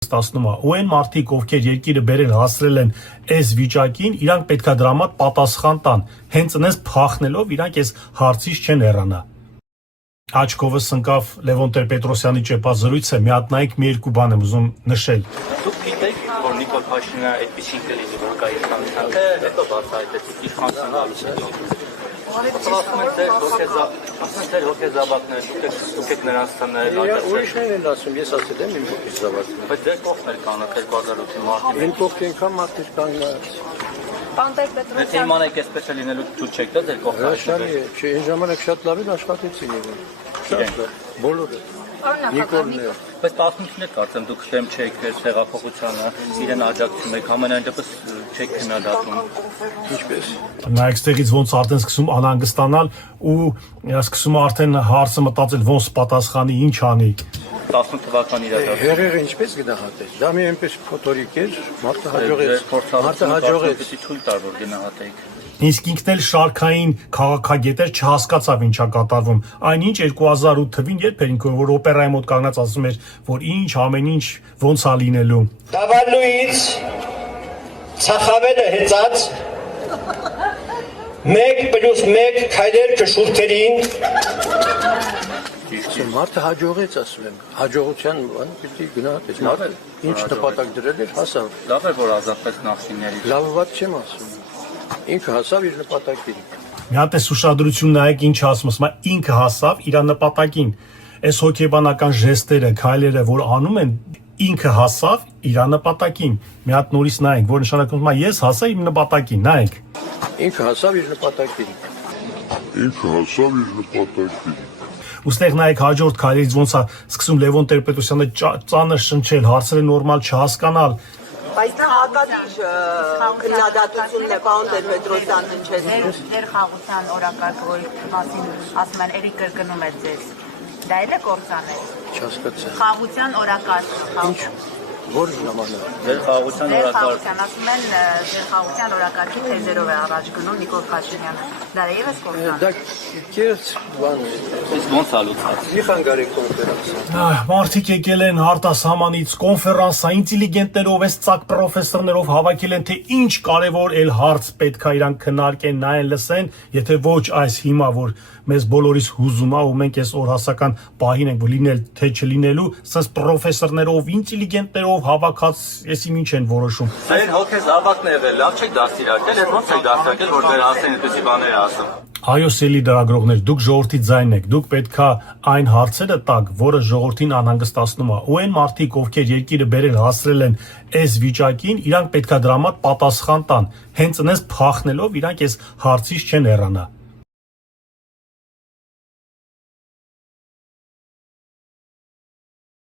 ստացնում է ու այն մարդիկ, ովքեր երկիրը բերել հասրել են այս վիճակին, իրանք պետքա դրա մոտ պատասխան տան, հենց այնպես փախնելով իրանք այս հարցից չեն հեռանա։ Աչքովս ընկավ Լևոն Տեր-Պետրոսյանի ճեպած զրույցը, մի հատ նայեք, մի երկու բան եմ ուզում նշել։ Դուք գիտեք, որ Նիկոլ Փաշինյանը այդպեսին կլինի, որ կա իշխանության, հետո բացահայտեցիք իշխանության գալուց հետո։ Ասել հոգեզաբակները, դուք եք նրանց տանել։ Ուրիշներն են ասում, ես ասել եմ իմ հոգեզաբակները։ Բայց դեր կողմեր կան 2008 մարտին։ Իմ կողքին ինքան մարդիկ կանգնած։ Պարոն Տեր-Պետրոսյան, Եթե իմանեք այսպես է լինելու դուք չեք դա ձեր կողմը։ Հրաշալի է, չէ, այն ժամանակ շատ լավ են աշխատեցին իրեն։ Շատ լավ, բոլորը։ պարոն նախագահ, Բայց 15-ներ կարծեմ դուք դեմ չեք հեղափոխությանը, իրեն աջակցում եք, ամենայն դեպս չեք քննադատում։ Ինչպես։ Նայեք ստեղից ոնց արդեն սկսում անհանգստանալ ու սկսում արդեն հարցը մտածել ոնց պատասխանի, ինչ անի։ 18 թվականի իրադարձություն։ Հերերը ինչպես գնահատեց։ Դա մի այնպես փոթորիկ էր, մարդը հաջողեց։ Մարդը հաջողեց։ Պիտի թույլ տար որ գնահատեիք։ Իսկ ինքն էլ շարքային քաղաքագետեր չհասկացավ ինչա կատարվում։ Այնինչ 2008 թվին երբ էր ինքը որ օպերայի մոտ կանգնած ասում էր, որ ինչ ամեն ինչ ոնց է լինելու։ Տավալույից ցախավելը հեծած 1+1 քայլեր կշուրթերին Մարդը հաջողեց, ասում եմ, հաջողության բան պիտի գնահատեց։ Մարդը ինչ նպատակ դրել էր, հասավ։ Լավ է որ ազատվեց նախնիներից։ Լավը վատ չեմ ասում։ Ինքը հասավ իր նպատակին։ Մի հատ էս ուշադրություն նայեք ինչ ասում, ասում է ինքը հասավ իր նպատակին։ Այս հոգեբանական ժեստերը, քայլերը, որ անում են, ինքը հասավ իր նպատակին։ Մի հատ նորից նայենք, որ նշանակում է ես հասա իմ նպատակին, նայեք։ Ինքը հասավ իր նպատակին։ Ոստեղ նայեք հաջորդ քայլերից ոնց է սկսում Լևոն Տեր-Պետրոսյանը ծանր շնչել, հարցերը նորմալ չհասկանալ։ Բայց դա հակադիր քննադատությունն է, պարոն Տեր-Պետրոսյան, հնչեց։ ձեր խաղության օրակարգը մասին ասում են էրի կրկնում է ձեզ։ Դա էլ է կործանել։ Չհասկացա։ Խաղության օրակարգը։ Ինչ որ ժամանակ։ Ձեր խաղաղության Ձեր օրակարգ։ խաղության ասում են ձեր խաղության օրակարգի թեզերով է առաջ գնում Նիկոլ Փաշինյանը։ Դա եւս կործանել։ Դա կերտ բան է։ Իսկ ոնց է լուծած։ Մի խանգարի կոնֆերանսը։ Մարդիկ եկել են արտասահմանից, կոնֆերանսա, ինտելիգենտներով, այս ծակ պրոֆեսորներով հավաքել են, թե ինչ կարևոր էլ հարց պետք է իրանք քննարկեն, նայեն, լսեն, եթե ոչ այս հիմա, որ մեզ բոլորիս հուզում է ու մենք այս օրհասական պահին ենք, որ լինել թե չլինելու, սենց պրոֆեսորներով, ինտելիգենտներով հավաքած, եսի ինչ են որոշում։ Ձեր հոգեզավակն է եղել, լավ չեք դաստիարակել, այդ ոնց եք դաստիարակել, որ ձեր ասեն այդպեսի բաներ ասում։ Այո, սելի դրագրողներ, դուք ժողովրդի ձայնն եք, դուք պետքա այն հարցերը տաք, որը ժողովրդին անհանգստացնում է, ու այն մարդիկ, ովքեր երկիրը բերել հասրել են այս վիճակին, իրանք պետքա դրա մոտ պատասխան տան, հենց այնպես փախնելով իրանք այս հարցից չեն հեռանա։